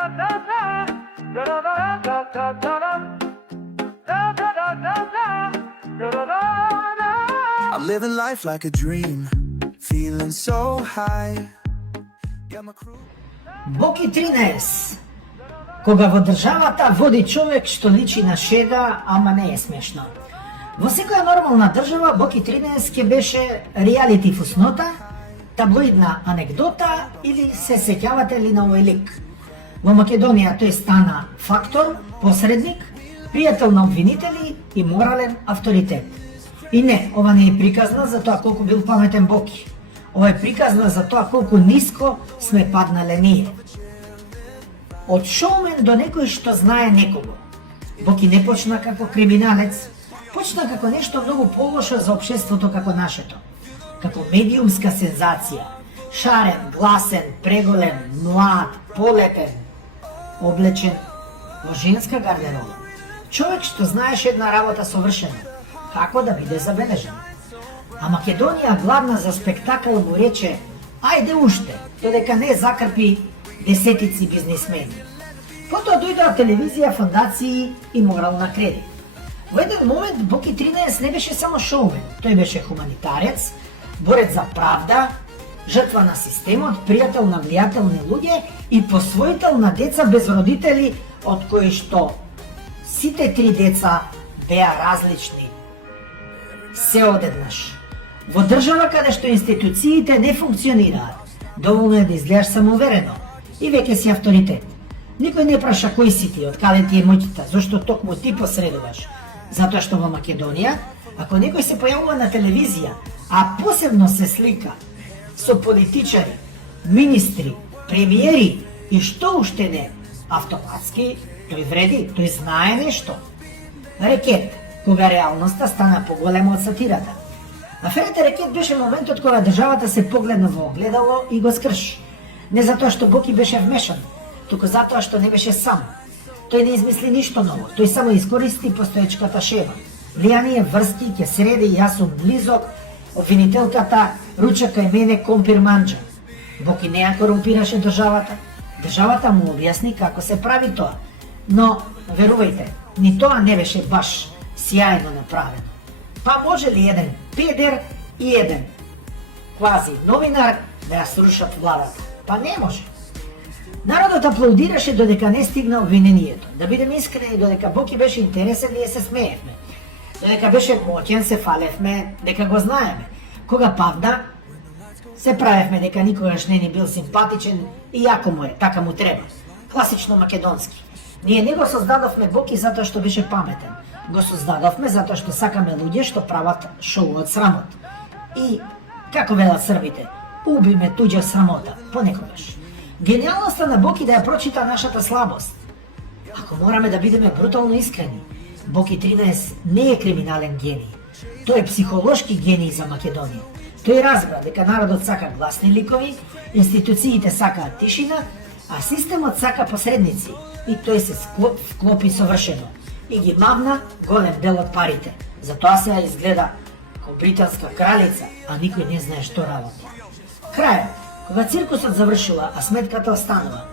I'm living life like a dream, feeling so high. Got my crew. Боки 13. Кога во државата води човек што личи на шега, ама не е смешно. Во секоја нормална држава Боки 13 ќе беше реалити фуснота, таблоидна анекдота или се сеќавате ли на овој лик. Во Македонија тој стана фактор, посредник, пријател на обвинители и морален авторитет. И не, ова не е приказна за тоа колку бил паметен Боки. Ова е приказна за тоа колку ниско сме паднале ние. Од шоумен до некој што знае некого. Боки не почна како криминалец, почна како нешто многу полошо за општеството како нашето. Како медиумска сензација. Шарен, гласен, преголем, млад, полепен, облечен во женска гардероба. Човек што знаеше една работа совршено, како да биде забележен. А Македонија гладна за спектакл му рече: ајде уште, додека не закрпи десетици бизнисмени. Потоа дојдоа телевизија, фондации и морал на кредит. Во еден момент Боки 13 не беше само шоумен, тој беше хуманитарец, борец за правда, жртва на системот, пријател на влијателни луѓе и посвоител на деца без родители, од кои што сите три деца беа различни. Се одеднаш. Во држава каде што институциите не функционираат, доволно е да изгледаш самоуверено и веќе си авторитет. Никој не праша кој си ти, од каде ти е моќта, зошто токму ти посредуваш. Затоа што во Македонија, ако некој се појавува на телевизија, а посебно се слика со политичари, министри, премиери и што уште не, автоматски тој вреди, тој знае нешто. Рекет, кога реалноста стана поголема од сатирата. Аферата Рекет беше моментот кога државата се погледна во огледало и го скрши. Не затоа што Боки беше вмешан, туку затоа што не беше сам. Тој не измисли ништо ново, тој само искористи постоечката шема. Влијание, врски, ќе среди, јас сум близок, обвинителката руча кај мене компир манџа. Боки не ја корумпираше државата. Државата му објасни како се прави тоа. Но, верувајте, ни тоа не беше баш сјајно направено. Па може ли еден педер и еден квази новинар да ја срушат владата? Па не може. Народот аплаудираше додека не стигна обвинението. Да бидеме искрени, додека Боки беше интересен, ние се смеевме. Додека беше моќен, се фалевме дека го знаеме. Кога павна, се правевме дека никогаш не ни бил симпатичен и јако му е, така му треба. Класично македонски. Ние не го создадовме Боки затоа што беше паметен. Го создадовме затоа што сакаме луѓе што прават шоу од срамот. И, како велат србите, уби ме туѓа срамота, понекогаш. Гениалноста на Боки да ја прочита нашата слабост. Ако мораме да бидеме брутално искрени, Боки 13 не е криминален гений. Тој е психолошки гений за Македонија. Тој разбра дека народот сака гласни ликови, институциите сакаат тишина, а системот сака посредници. И тој се вклопи совршено. И ги мавна голем дел од парите. Затоа се изгледа како британска кралица, а никој не знае што работи. Крајот, кога циркусот завршила, а сметката останува.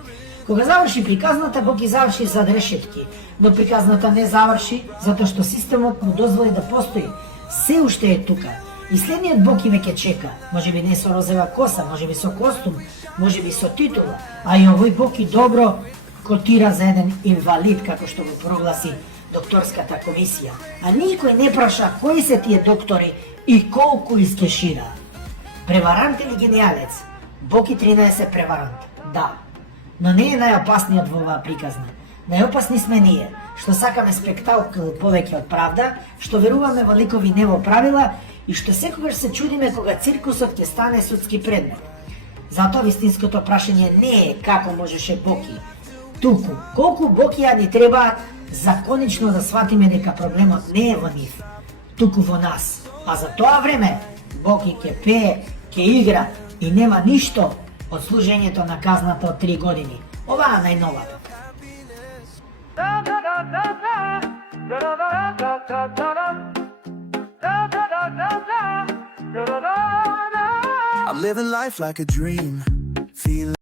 Кога заврши приказната, Боки заврши зад решетки, но приказната не заврши затоа што системот му дозволи да постои. Се уште е тука. И следниот Боки веќе чека, можеби не со розова коса, можеби со костум, можеби со титула, а и овој Боки добро котира за еден инвалид, како што го прогласи докторската комисија. А никој не праша кои се тие доктори и колку искешира. Преварант или гениалец? Боки 13 е преварант, да. Но не е најопасниот во оваа приказна. Најопасни сме ние, што сакаме спектакл повеќе од правда, што веруваме во ликови не во правила и што секогаш се чудиме кога циркусот ќе стане судски предмет. Затоа вистинското прашање не е како можеше Боки, туку колку Бокија ни требаат за конечно да сватиме дека проблемот не е во нив, туку во нас. А за тоа време Боки ќе пее, ќе игра и нема ништо од служењето на казната од 3 години. Оваа најновата. I'm living life like a dream, feeling